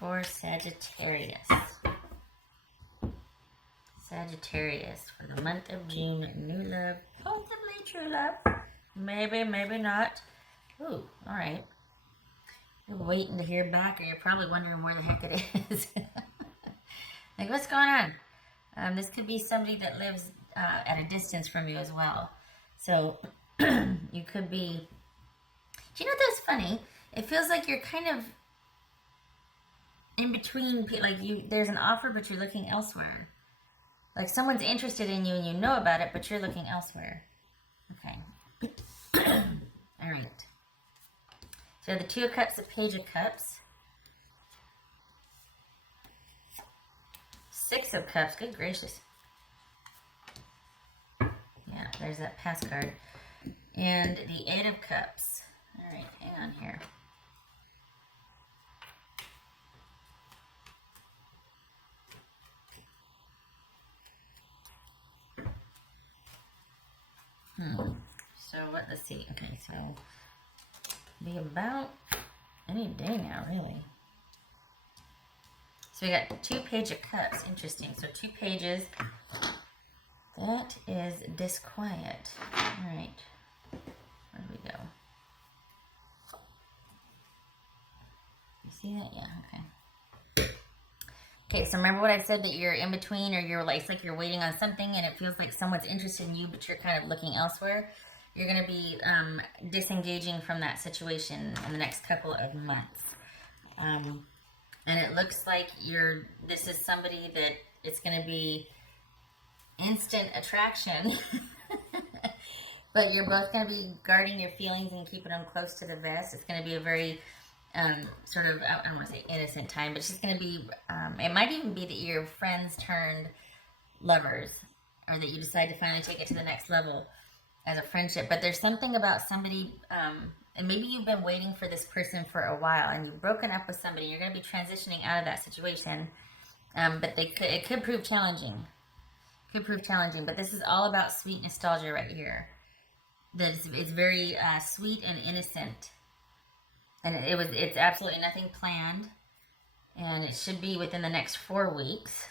for Sagittarius. Sagittarius for the month of June. New love, possibly true love. Maybe, maybe not. Ooh, all right. You're waiting to hear back, or you're probably wondering where the heck it is. Like, what's going on? This could be somebody that lives at a distance from you as well. So, you could be... Do you know what's funny? It feels like you're kind of in between, like there's an offer, but you're looking elsewhere. Like someone's interested in you and you know about it, but you're looking elsewhere. Okay. All right. So the Two of Cups, the Page of Cups. Six of Cups, good gracious. Yeah, there's that pass card. And the Eight of Cups. All right, hang on here. So let's see. Okay, so be about any day now, really. So we got two Page of Cups. Interesting. So two pages. That is disquiet. All right. Where do we go? You see that? Yeah. Okay. Okay, so remember what I said, that you're in between, or you're like, it's like you're waiting on something and it feels like someone's interested in you, but you're kind of looking elsewhere. You're going to be disengaging from that situation in the next couple of months. And it looks like this is somebody that it's going to be instant attraction. But you're both going to be guarding your feelings and keeping them close to the vest. It's going to be a very sort of, I don't want to say innocent time, but it's just going to be, it might even be that your friends turned lovers, or that you decide to finally take it to the next level as a friendship. But there's something about somebody, and maybe you've been waiting for this person for a while, and you've broken up with somebody, you're going to be transitioning out of that situation, but it could prove challenging. But this is all about sweet nostalgia right here. That it's very sweet and innocent. And it's absolutely nothing planned, and it should be within the next 4 weeks.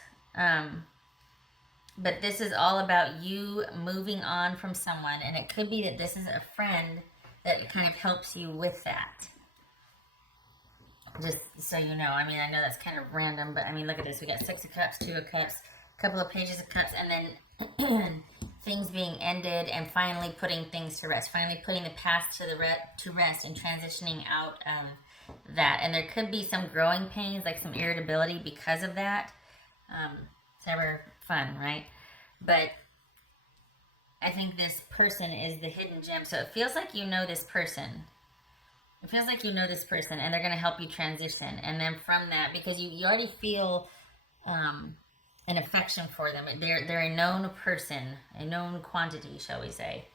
But this is all about you moving on from someone, and it could be that this is a friend that kind of helps you with that. Just so you know, I mean, I know that's kind of random, but I mean, look at this. We got Six of Cups, Two of Cups, a couple of Pages of Cups, and then things being ended, and finally putting things to rest, finally putting the past to rest and transitioning out of that. And there could be some growing pains, like some irritability because of that. It's never fun, right? But I think this person is the hidden gem. So it feels like you know this person. It feels like you know this person, and they're going to help you transition. And then from that, because you already feel an affection for them. They're a known person, a known quantity, shall we say.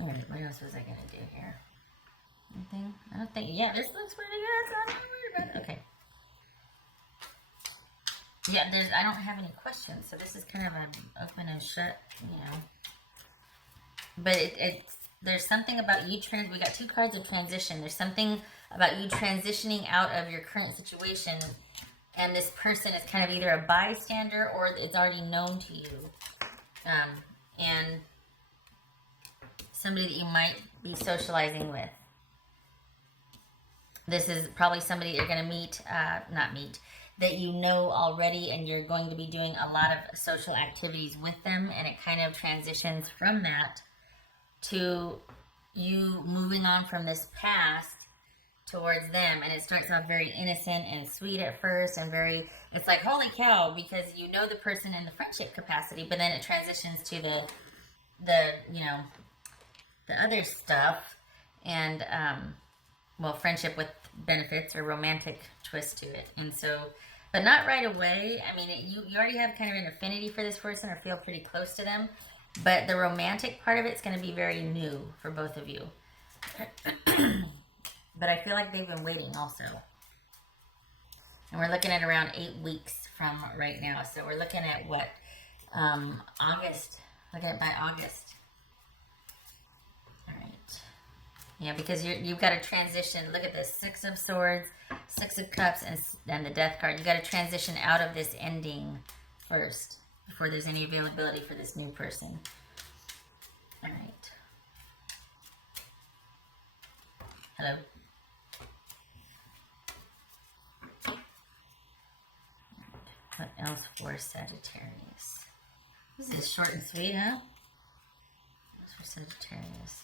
All right, what else was I going to do here? Anything? I don't think, yeah, this looks pretty good, so I'm not worried about it. Okay. Yeah, I don't have any questions, so this is kind of an open and shut, you know. But there's something about you, we got two cards of transition. There's something about you transitioning out of your current situation, and this person is kind of either a bystander or it's already known to you. And somebody that you might be socializing with. This is probably somebody you're going to that you know already, and you're going to be doing a lot of social activities with them, and it kind of transitions from that to you moving on from this past towards them, and it starts off very innocent and sweet at first, and it's like, holy cow, because you know the person in the friendship capacity, but then it transitions to the you know, the other stuff, and friendship with benefits or romantic twist to it. And so, but not right away. I mean, you already have kind of an affinity for this person or feel pretty close to them, but the romantic part of it's going to be very new for both of you. But I feel like they've been waiting also. And we're looking at around 8 weeks from right now. So we're looking at what? August. Looking at by August. All right. Yeah, because you've got to transition. Look at this. 6 of Swords, Six of Cups and the Death card. You got to transition out of this ending first before there's any availability for this new person. All right. Hello. What else for Sagittarius? This is short and sweet, huh? What's for Sagittarius?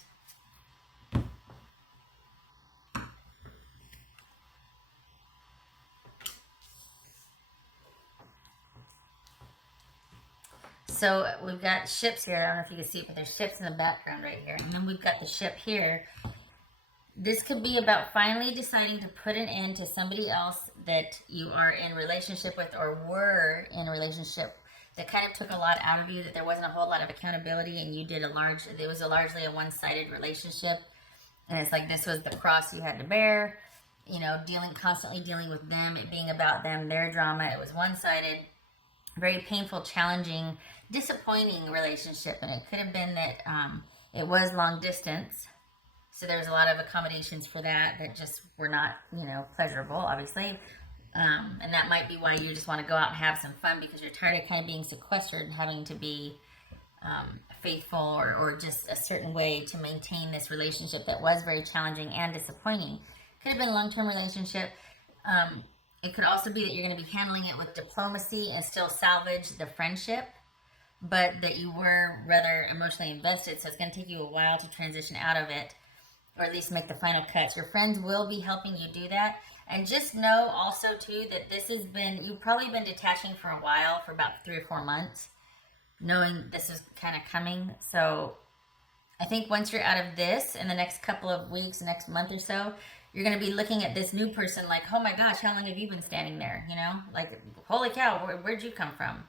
So we've got ships here. I don't know if you can see it, but there's ships in the background right here. And then we've got the ship here. This could be about finally deciding to put an end to somebody else that you are in relationship with or were in a relationship that kind of took a lot out of you, that there wasn't a whole lot of accountability, and you did it was largely a one-sided relationship. And it's like this was the cross you had to bear, you know, constantly dealing with them, it being about them, their drama. It was one-sided, very painful, challenging, disappointing relationship. And it could have been that it was long distance. So there's a lot of accommodations for that just were not, you know, pleasurable, obviously. And that might be why you just want to go out and have some fun, because you're tired of kind of being sequestered and having to be faithful or just a certain way to maintain this relationship that was very challenging and disappointing. Could have been a long-term relationship. It could also be that you're going to be handling it with diplomacy and still salvage the friendship, but that you were rather emotionally invested, so it's going to take you a while to transition out of it, or at least make the final cuts. Your friends will be helping you do that. And just know also too that you've probably been detaching for a while, for about 3 or 4 months, knowing this is kind of coming. So I think once you're out of this in the next couple of weeks, next month or so, you're going to be looking at this new person like, oh my gosh, how long have you been standing there? You know, like, holy cow, where'd you come from?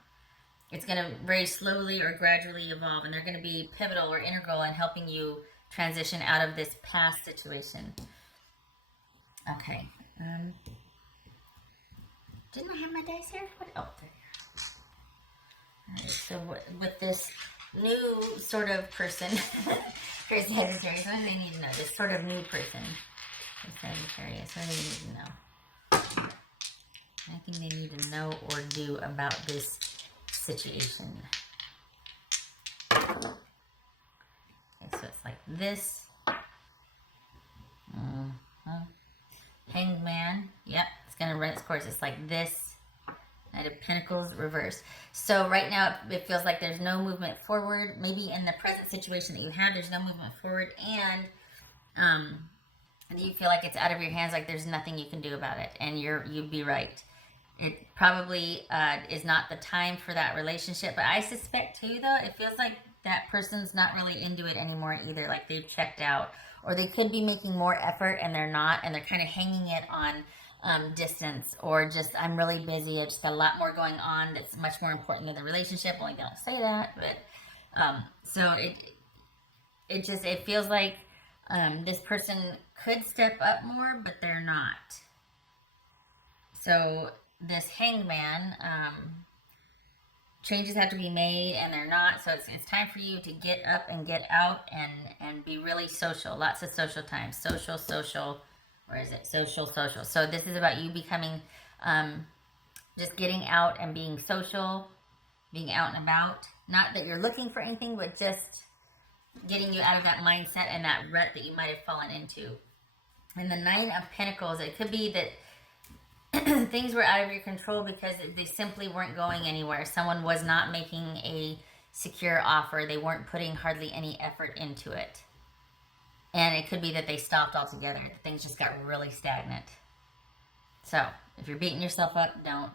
It's going to very slowly or gradually evolve, and they're going to be pivotal or integral in helping you transition out of this past situation. Okay. Didn't I have my dice here? Oh, there you are. Alright, so with this new sort of person, for Sagittarius, what do they need to know? This sort of new person for Sagittarius, what do they need to know? Anything they need to know or do about this situation? Okay, so it's like this. Hanged Man. Yep, it's going to run its course. It's like this. Knight of Pentacles reversed. So right now it feels like there's no movement forward. Maybe in the present situation that you have, there's no movement forward, and you feel like it's out of your hands, like there's nothing you can do about it. And you'd be right. It probably is not the time for that relationship. But I suspect too, though, it feels like that person's not really into it anymore either. Like they've checked out. Or they could be making more effort and they're not, and they're kind of hanging it on distance, or just, I'm really busy, I just got a lot more going on that's much more important than the relationship. Well, I don't say that, but so it feels like this person could step up more, but they're not. So this Hanged Man, changes have to be made, and they're not. So it's time for you to get up and get out and be really social. Lots of social time. Social. Where is it? Social. So this is about you becoming, just getting out and being social, being out and about. Not that you're looking for anything, but just getting you out of that mindset and that rut that you might have fallen into. And the Nine of Pentacles, it could be that things were out of your control because they simply weren't going anywhere. Someone was not making a secure offer. They weren't putting hardly any effort into it. And it could be that they stopped altogether. Things just got really stagnant. So, if you're beating yourself up, don't.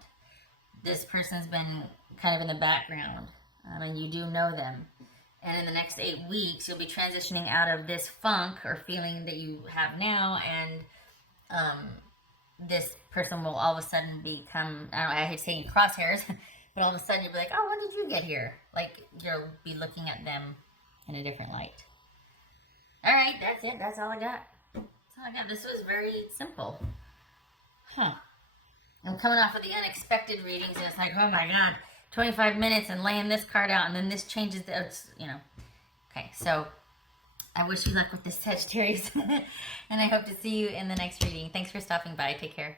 This person's been kind of in the background, and you do know them. And in the next 8 weeks, you'll be transitioning out of this funk or feeling that you have now, and this person will all of a sudden become, I hate saying crosshairs, but all of a sudden you'll be like, oh, when did you get here? Like, you'll be looking at them in a different light. All right, that's it. That's all I got. That's all I got. This was very simple. I'm coming off of the unexpected readings, and it's like, oh my God, 25 minutes and laying this card out, and then this changes, Okay, so I wish you luck with this Sagittarius, and I hope to see you in the next reading. Thanks for stopping by. Take care.